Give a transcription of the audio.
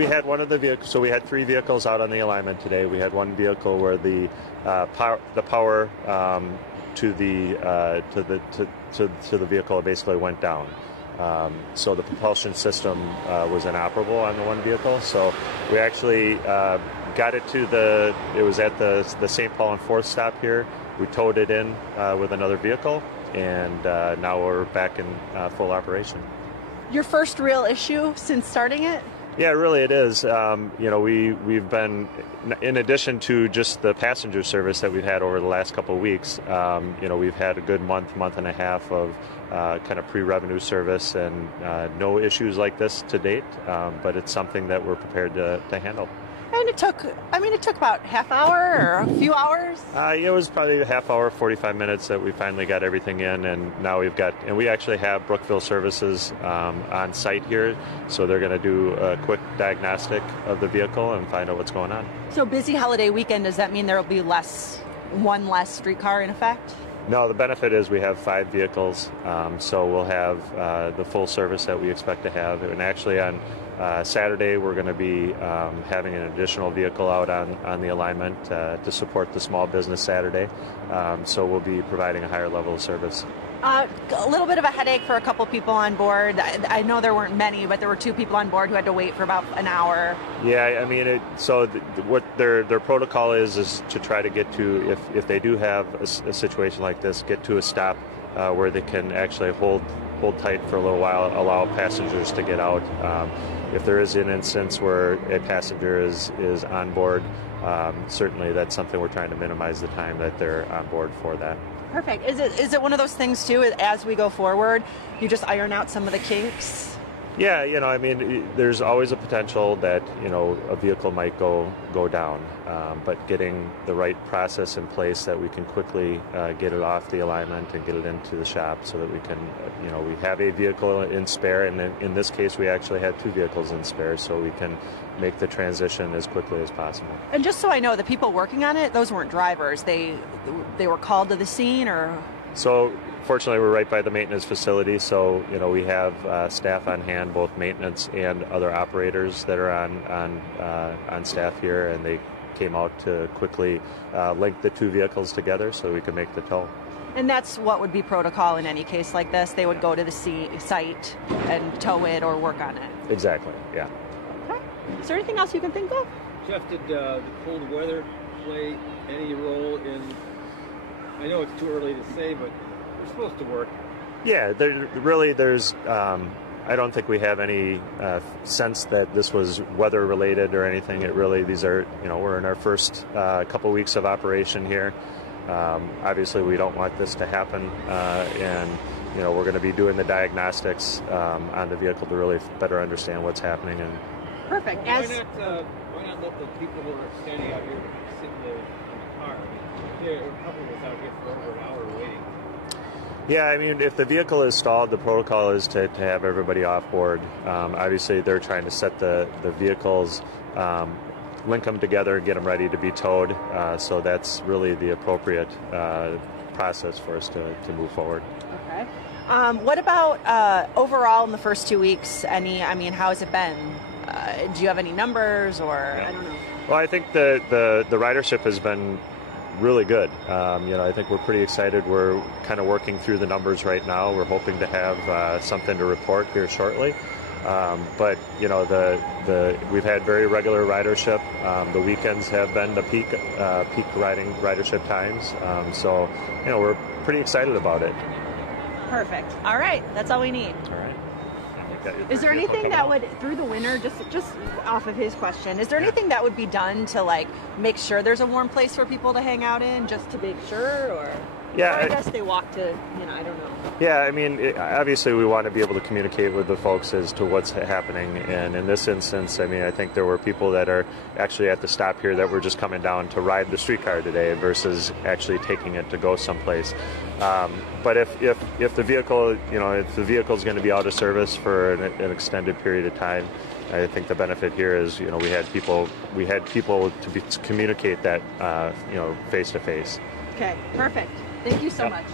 we had one of the vehicles. So we had 3 vehicles out on the alignment today. We had one vehicle where the power to the vehicle basically went down. So the propulsion system was inoperable on the one vehicle. So we actually got it to it was at the St. Paul and 4th stop here. We towed it in with another vehicle, and now we're back in full operation. Your first real issue since starting it? Yeah, really it is. We've been, in addition to just the passenger service that we've had over the last couple of weeks, we've had a good month and a half of kind of pre-revenue service, and no issues like this to date, but it's something that we're prepared to handle. And it took about half hour or a few hours? It was probably a half hour, 45 minutes that we finally got everything in, and now we actually have Brookville Services on site here, so they're going to do a quick diagnostic of the vehicle and find out what's going on. So busy holiday weekend, does that mean there will be one less streetcar in effect? No, the benefit is we have 5 vehicles, so we'll have the full service that we expect to have. And actually on Saturday we're going to be having an additional vehicle out on the alignment to support the Small Business Saturday. So we'll be providing a higher level of service. A little bit of a headache for a couple people on board. I know there weren't many, but there were 2 people on board who had to wait for about an hour. Yeah, I mean, what their protocol is to try to get to, if they do have a situation like this, get to a stop where they can actually hold tight for a little while, allow passengers to get out. If there is an instance where a passenger is on board, certainly that's something we're trying to minimize the time that they're on board for that. Perfect. Is it one of those things too, as we go forward, you just iron out some of the kinks? Yeah, I mean, there's always a potential that, a vehicle might go down, but getting the right process in place that we can quickly get it off the alignment and get it into the shop so that we can, we have a vehicle in spare, and in this case we actually had 2 vehicles in spare, so we can make the transition as quickly as possible. And just so I know, the people working on it, those weren't drivers. They were called to the scene, or? So fortunately, we're right by the maintenance facility, so we have staff on hand, both maintenance and other operators that are on staff here, and they came out to quickly link the 2 vehicles together so we could make the tow. And that's what would be protocol in any case like this? They would go to the site and tow it or work on it? Exactly, yeah. Okay. Is there anything else you can think of? Jeff, did the cold weather play any role in, I know it's too early to say, but we're supposed to work. Yeah, there's I don't think we have any sense that this was weather related or anything. These are, we're in our first couple weeks of operation here. Obviously we don't want this to happen, and we're going to be doing the diagnostics on the vehicle to really better understand what's happening. And perfect. Why not let the people who are standing out here sit in the car? I mean, a couple of us out here for over an hour waiting. Yeah, I mean, if the vehicle is stalled, the protocol is to have everybody off board. Obviously, they're trying to set the vehicles, link them together, get them ready to be towed. So that's really the appropriate process for us to move forward. Okay. What about overall in the first 2 weeks? How has it been? Do you have any numbers, or I don't know? Well, I think the ridership has been really good. I think we're pretty excited. We're kind of working through the numbers right now. We're hoping to have something to report here shortly. But we've had very regular ridership. The weekends have been the peak ridership times. So we're pretty excited about it. Perfect. All right, that's all we need. All right. Is there anything that would, through the winter, just off of his question, is there anything that would be done to make sure there's a warm place for people to hang out in, just to make sure, or? Yeah, or I guess they walk to, I don't know. Yeah, I mean, obviously we want to be able to communicate with the folks as to what's happening, and in this instance, I think there were people that are actually at the stop here that were just coming down to ride the streetcar today versus actually taking it to go someplace. But if the vehicle, if the vehicle is going to be out of service for an extended period of time, I think the benefit here is, we had people to communicate that, face to face. Okay, perfect. Thank you so much.